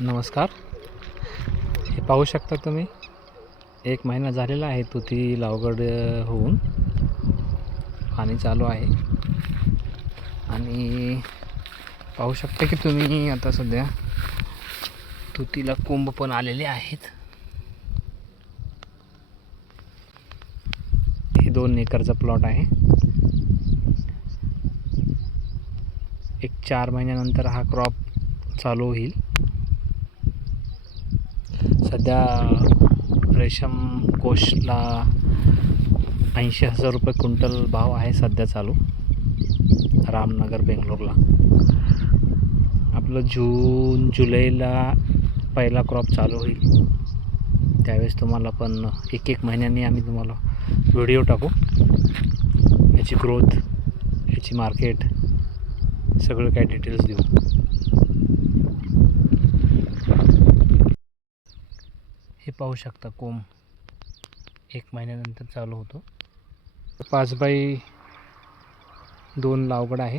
नमस्कार. हे पाहू शकता तुम्ही, 1 महिना झालेला आहे तुती लागवड होऊन. पाणी चालू आहे आणि पाहू शकता की तुम्ही आता सध्या तुतीला कोंब पण आलेले आहेत. हे 2 एकरचा प्लॉट आहे. एक 4 महिन्यानंतर हा क्रॉप चालू होईल. सध्या रेशम कोशला 80,000 रुपये क्विंटल भाव आहे सध्या चालू, रामनगर बेंगलोरला. आपलं जून जुलैला पहिला क्रॉप चालू होईल. त्यावेळेस तुम्हाला पण एक महिन्यांनी आम्ही तुम्हाला व्हिडिओ टाकू, याची ग्रोथ, याची मार्केट, सगळं काय डिटेल्स देऊ. हे पाहू शकता कोंब 1 महिन्यानंतर चालू होतो. 5x2 लागवड आहे.